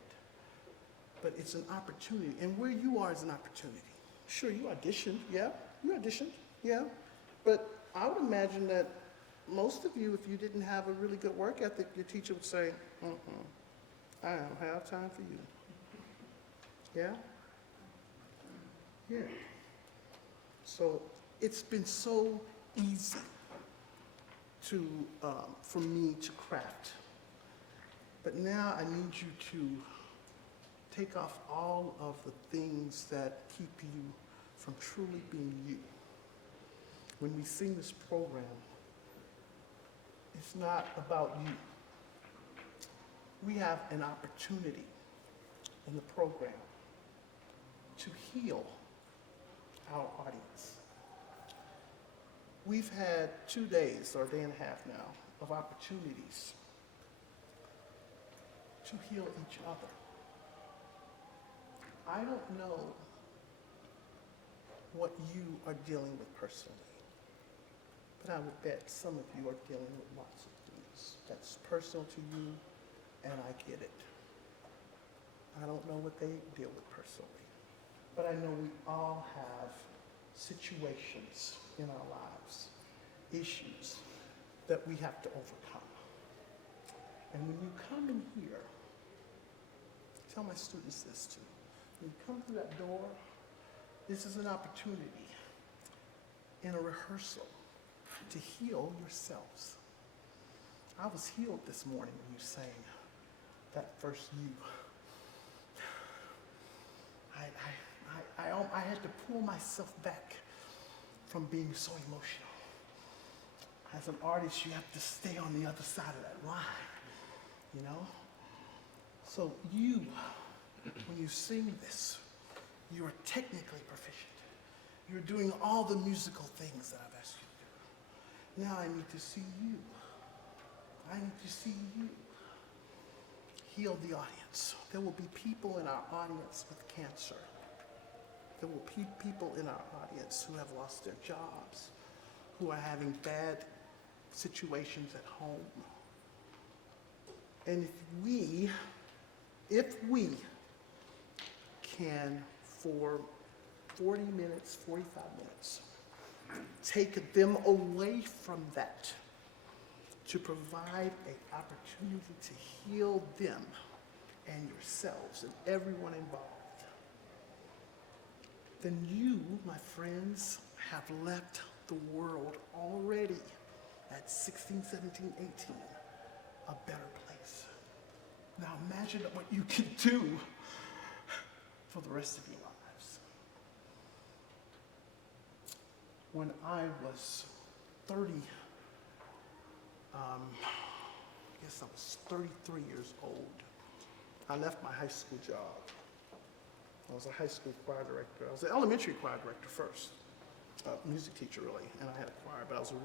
But it's an opportunity, and where you are is an opportunity. Sure, you auditioned, yeah. You auditioned, yeah. But I would imagine that most of you, if you didn't have a really good work ethic, your teacher would say, I don't have time for you. Yeah? Yeah. So it's been so easy for me to craft. But now I need you to take off all of the things that keep you from truly being you. When we sing this program, it's not about you. We have an opportunity in the program to heal our audience. We've had 2 days, or a day and a half now, of opportunities to heal each other. I don't know what you are dealing with personally, but I would bet some of you are dealing with lots of things that's personal to you, and I get it. I don't know what they deal with personally, but I know we all have situations in our lives, issues that we have to overcome. And when you come in here, I tell my students this too, when you come through that door, this is an opportunity in a rehearsal to heal yourselves. I was healed this morning when you sang that first you. I had to pull myself back from being so emotional. As an artist, you have to stay on the other side of that line, you know? So you, when you sing this, you are technically proficient. You're doing all the musical things that I've asked you to do. Now I need to see you. I need to see you. Heal the audience. There will be people in our audience with cancer. There will be people in our audience who have lost their jobs, who are having bad situations at home. And if we can, for 40 minutes, 45 minutes, take them away from that to provide an opportunity to heal them and yourselves and everyone involved, then you, my friends, have left the world already at 16, 17, 18, a better place. Now imagine what you can do for the rest of your lives. When I was 30, I guess I was 33 years old, I left my high school job. I was a high school choir director. I was an elementary choir director first, music teacher really, and I had a choir, but I was an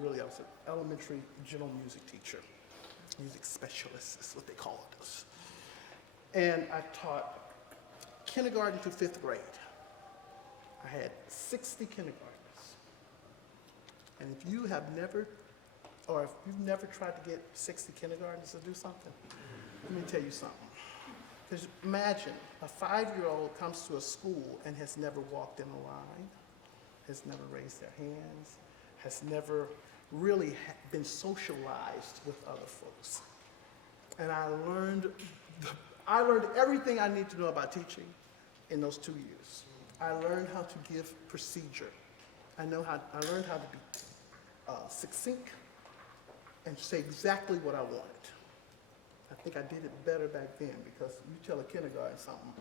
elementary general music teacher, music specialist is what they called us. And I taught kindergarten through 5th grade. I had 60 kindergartners. And if you have never, or if you've never tried to get 60 kindergartners to do something, let me tell you something. Because imagine a 5-year-old comes to a school and has never walked in a line, has never raised their hands, has never really been socialized with other folks. And I learned everything I need to know about teaching in those 2 years. I learned how to give procedure. I learned how to be succinct and say exactly what I wanted. I think I did it better back then, because you tell a kindergarten something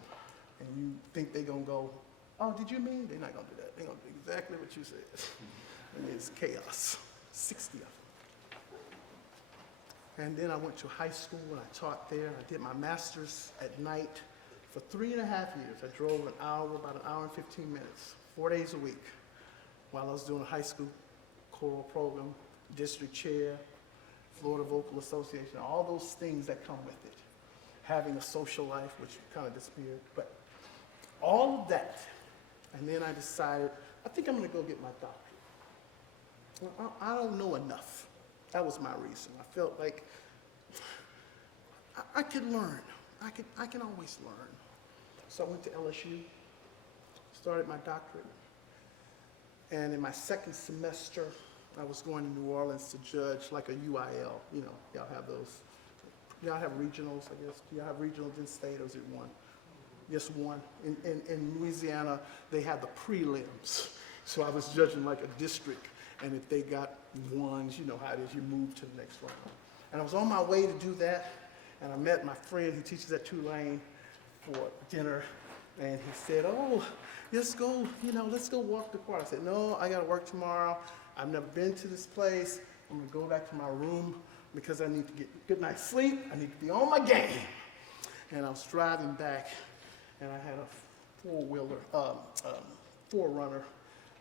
and you think they're gonna go, oh, did you mean? They're not gonna do that. They're gonna do exactly what you said. And it's chaos, 60 of them. And then I went to high school and I taught there. I did my master's at night for 3.5 years. I drove about an hour and 15 minutes, 4 days a week, while I was doing a high school choral program, district chair, Florida Vocal Association, all those things that come with it. Having a social life, which kind of disappeared, but all of that. And then I decided, I think I'm gonna go get my doctorate. Well, I don't know enough. That was my reason. I felt like I could learn. I can always learn. So I went to LSU, started my doctorate, and in my second semester, I was going to New Orleans to judge like a UIL, you know, y'all have those. Y'all have regionals, I guess. Do y'all have regionals in state, or is it one? Just one. In Louisiana, they have the prelims. So I was judging like a district, and if they got ones, you know how it is, you move to the next round. And I was on my way to do that, and I met my friend who teaches at Tulane for dinner, and he said, oh, let's go, you know, let's go walk the park. I said, no, I gotta work tomorrow. I've never been to this place. I'm gonna go back to my room because I need to get a good night's sleep. I need to be on my game. And I was driving back, and I had a four-wheeler, Forerunner.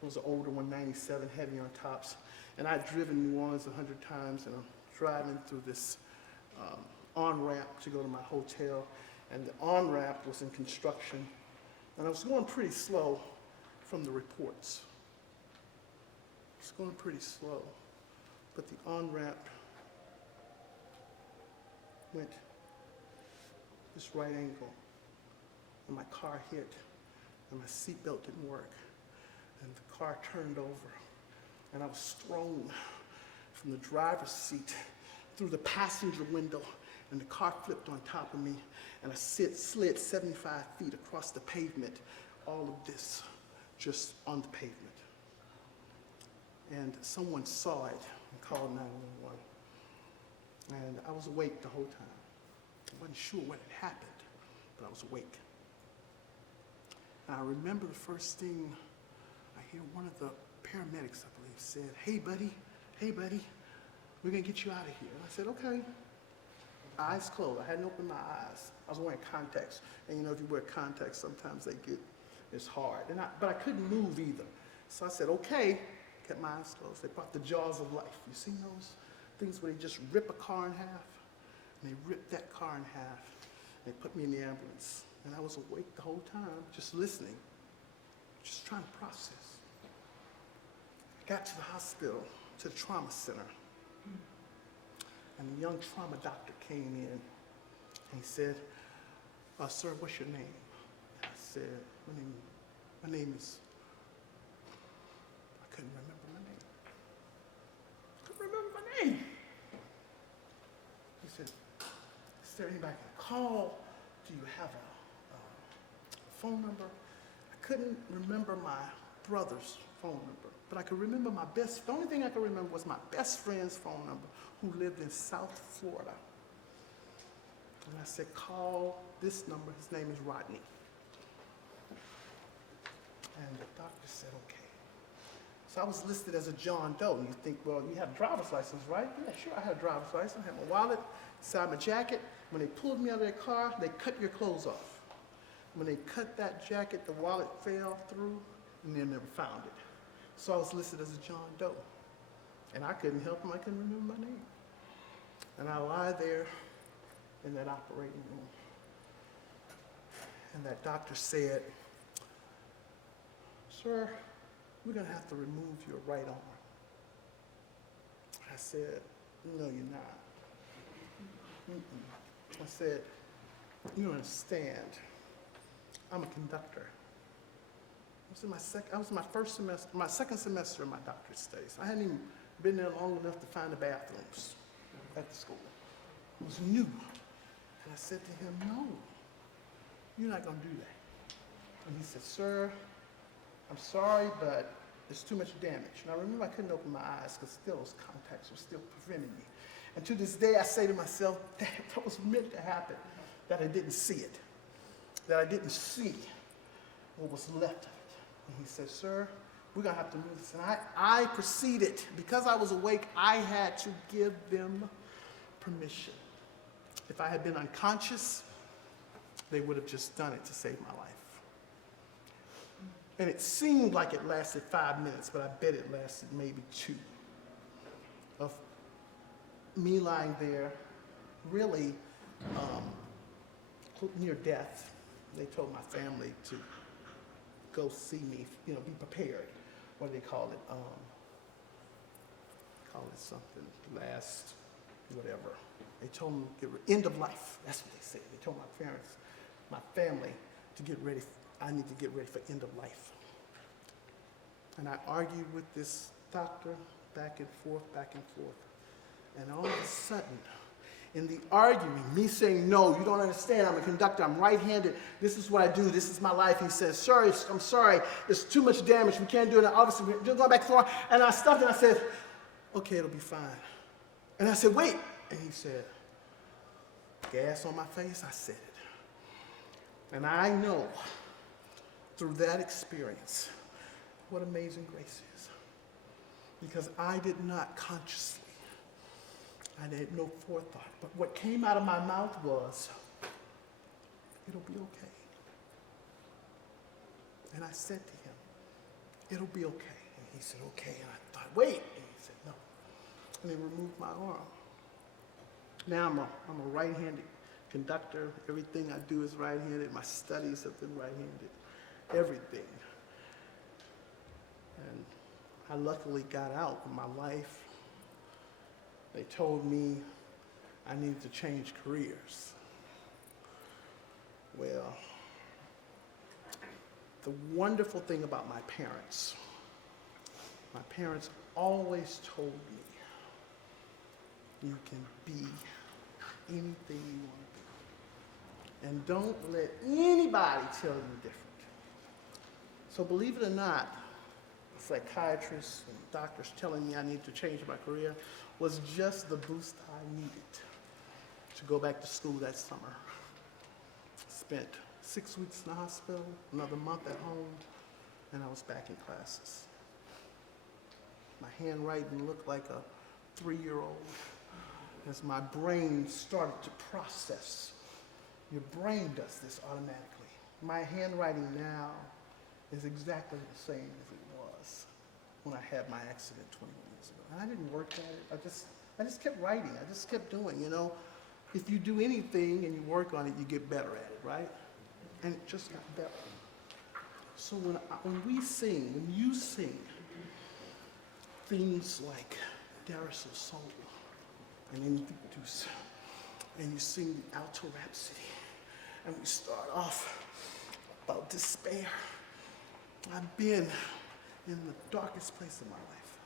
It was an older one, 97, heavy on tops. And I'd driven New Orleans 100 times, and I'm driving through this on-ramp to go to my hotel. And the on-ramp was in construction. And I was going pretty slow from the reports. I was going pretty slow. But the on-ramp went this right angle, and my car hit, and my seatbelt didn't work, and the car turned over, and I was thrown from the driver's seat through the passenger window, and the car flipped on top of me, and I slid 75 feet across the pavement, all of this just on the pavement. And someone saw it and called 911. And I was awake the whole time. I wasn't sure what had happened, but I was awake. And I remember the first thing I hear one of the paramedics, I believe, said, hey buddy, we're gonna get you out of here. And I said, okay. Eyes closed, I hadn't opened my eyes. I was wearing contacts, and you know, if you wear contacts, sometimes it's hard. But I couldn't move either. So I said, okay, kept my eyes closed. They brought the jaws of life. You seen those things where they just rip a car in half? And they ripped that car in half. They put me in the ambulance. And I was awake the whole time, just listening, just trying to process. I got to the hospital, to the trauma center. And a young trauma doctor came in, and he said, sir, what's your name? I said, my name is, I couldn't remember my name. He said, is there anybody I can call? Do you have a phone number? I couldn't remember my brother's phone number, but I could remember the only thing I could remember was my best friend's phone number, who lived in South Florida. And I said, call this number, his name is Rodney. And the doctor said, okay. So I was listed as a John Doe. And you think, well, you have a driver's license, right? Yeah, sure, I had a driver's license. I had my wallet inside my jacket. When they pulled me out of their car, they cut your clothes off. When they cut that jacket, the wallet fell through, and they never found it. So I was listed as a John Doe. And I couldn't help him, I couldn't remember my name. And I lie there in that operating room. And that doctor said, sir, we're gonna have to remove your right arm. I said, no, you're not. I said, you don't understand. I'm a conductor. I was my second semester in my doctorate studies. I hadn't even been there long enough to find the bathrooms at the school. It was new. And I said to him, no, you're not gonna do that. And he said, sir, I'm sorry, but there's too much damage. And I remember I couldn't open my eyes because still those contacts were still preventing me. And to this day, I say to myself, that was meant to happen, that I didn't see it, that I didn't see what was left of it. And he said, sir, we're gonna have to move this. And I proceeded, because I was awake, I had to give them permission. If I had been unconscious, they would have just done it to save my life. And it seemed like it lasted 5 minutes, but I bet it lasted maybe 2 of me lying there, really near death. They told my family to go see me, be prepared. What do they call it? Call it something, last, whatever. They told me, end of life. That's what they said. They told my family, to get ready. I need to get ready for end of life. And I argued with this doctor back and forth, back and forth. And all of a sudden, in the arguing, me saying, no, you don't understand, I'm a conductor, I'm right-handed, this is what I do, this is my life. He says, sir, I'm sorry, there's too much damage, we can't do it. And obviously, we're just going back and forth. And I stopped and I said, okay, it'll be fine. And I said, wait. And he said, gas on my face, I said it. And I know, through that experience, what amazing grace is. Because I did not consciously, I had no forethought, but what came out of my mouth was, it'll be okay. And I said to him, it'll be okay. And he said, okay. And I thought, wait. And he said, no. And he removed my arm. Now I'm a right-handed conductor. Everything I do is right-handed. My studies have been right-handed. Everything. And I luckily got out of my life. They told me I needed to change careers. Well, the wonderful thing about my parents always told me, you can be anything you want to be. And don't let anybody tell you different. So believe it or not, psychiatrists and doctors telling me I need to change my career was just the boost I needed to go back to school that summer. Spent 6 weeks in the hospital, another month at home, and I was back in classes. My handwriting looked like a 3-year-old as my brain started to process. Your brain does this automatically. My handwriting now is exactly the same as it was when I had my accident 21 years ago. And I didn't work at it. I just kept writing. I just kept doing, you know. If you do anything and you work on it, you get better at it, right? And it just got better. So when we sing, when you sing things like DAREST Soul and INVICTUS, and you sing the ALTO Rhapsody, and we start off about despair. I've been in the darkest place of my life.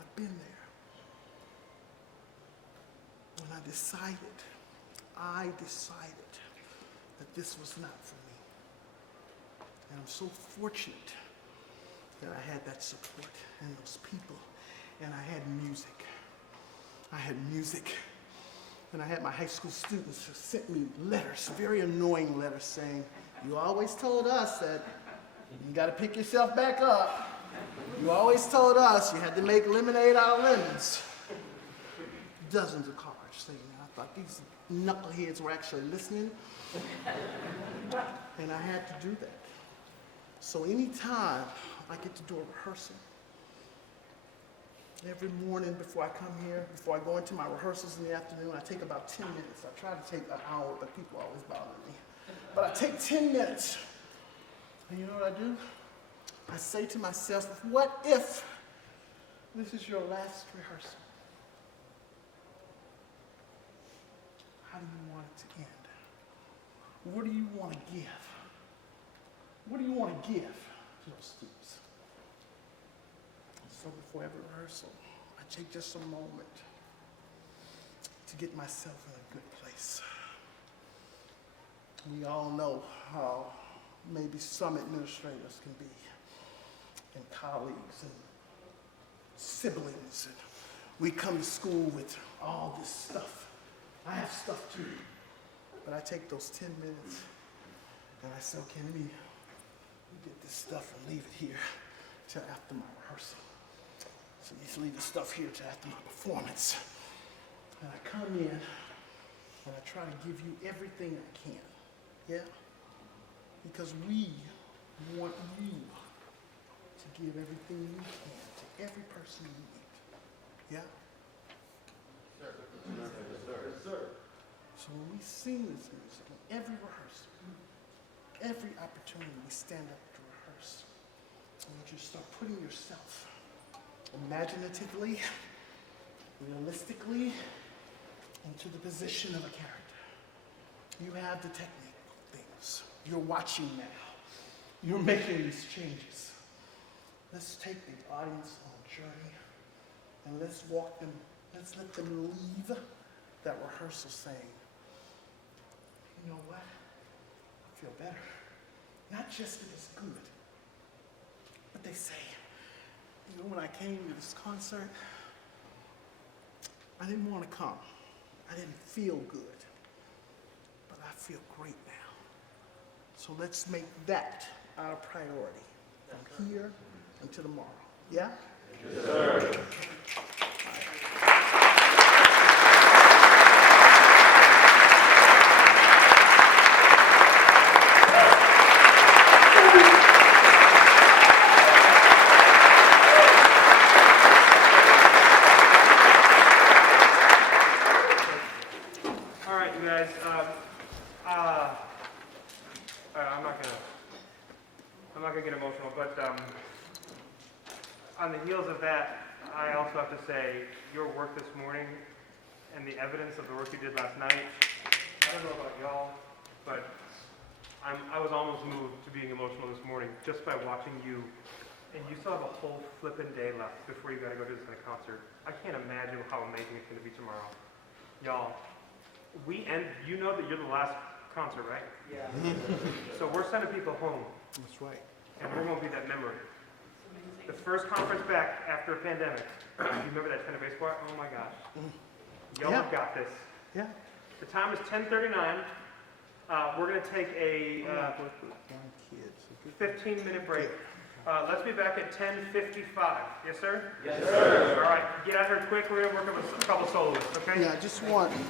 I've been there. When I decided that this was not for me. And I'm so fortunate that I had that support and those people, and I had music. And I had my high school students who sent me letters, very annoying letters saying, you always told us that you got to pick yourself back up. You always told us you had to make lemonade out of lemons. Dozens of cards saying that. I thought these knuckleheads were actually listening. And I had to do that. So anytime I get to do a rehearsal, every morning before I come here, before I go into my rehearsals in the afternoon, I take about 10 minutes. I try to take an hour, but people always bother me. But I take 10 minutes. And you know what I do? I say to myself, what if this is your last rehearsal? How do you want it to end? What do you want to give? What do you want to give to those students? So before every rehearsal, I take just a moment to get myself in a good place. We all know how maybe some administrators can be, and colleagues and siblings. And we come to school with all this stuff. I have stuff too. But I take those 10 minutes and I say, okay, let me get this stuff and leave it here till after my rehearsal. So you leave the stuff here till after my performance. And I come in and I try to give you everything I can. Yeah? Because we want you to give everything you can to every person you meet. Yeah? Sir. Yes, sir. So when we sing this music, in every rehearsal, every opportunity we stand up to rehearse, I want you to start putting yourself imaginatively, realistically, into the position of a character. You have the technical things. You're watching now. You're making these changes. Let's take the audience on a journey And let's let them leave that rehearsal saying, you know what? I feel better. Not just that it's good, but they say, you know, when I came to this concert, I didn't want to come. I didn't feel good, but I feel great now. So let's make that our priority from here until tomorrow. Yeah? Yes, sir. All right, you guys. I'm not gonna get emotional, but on the heels of that, I also have to say your work this morning and the evidence of the work you did last night. I don't know about y'all, but I was almost moved to being emotional this morning just by watching you. And you still have a whole flippin' day left before you gotta go to this kind of concert. I can't imagine how amazing it's gonna be tomorrow. Y'all, you know that you're the last concert, right? Yeah. So we're sending people home. That's right. And we're gonna be that memory. The first conference back after a pandemic. You remember that Tenor-Bass choir? Oh my gosh. Y'all have got this. Yeah. The time is 10:39. We're gonna take a 15-minute break. Let's be back at 10:55. Yes, sir? Yes, sir. All right, get out here quick. We're gonna work on a couple soloists, okay? Yeah, I just want you.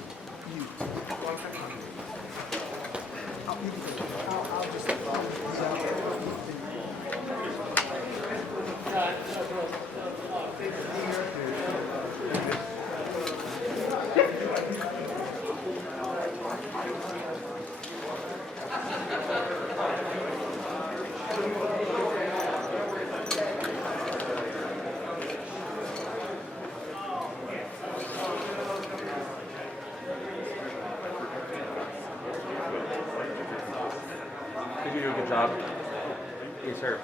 I'll just Did you do a good job? Yes, sir.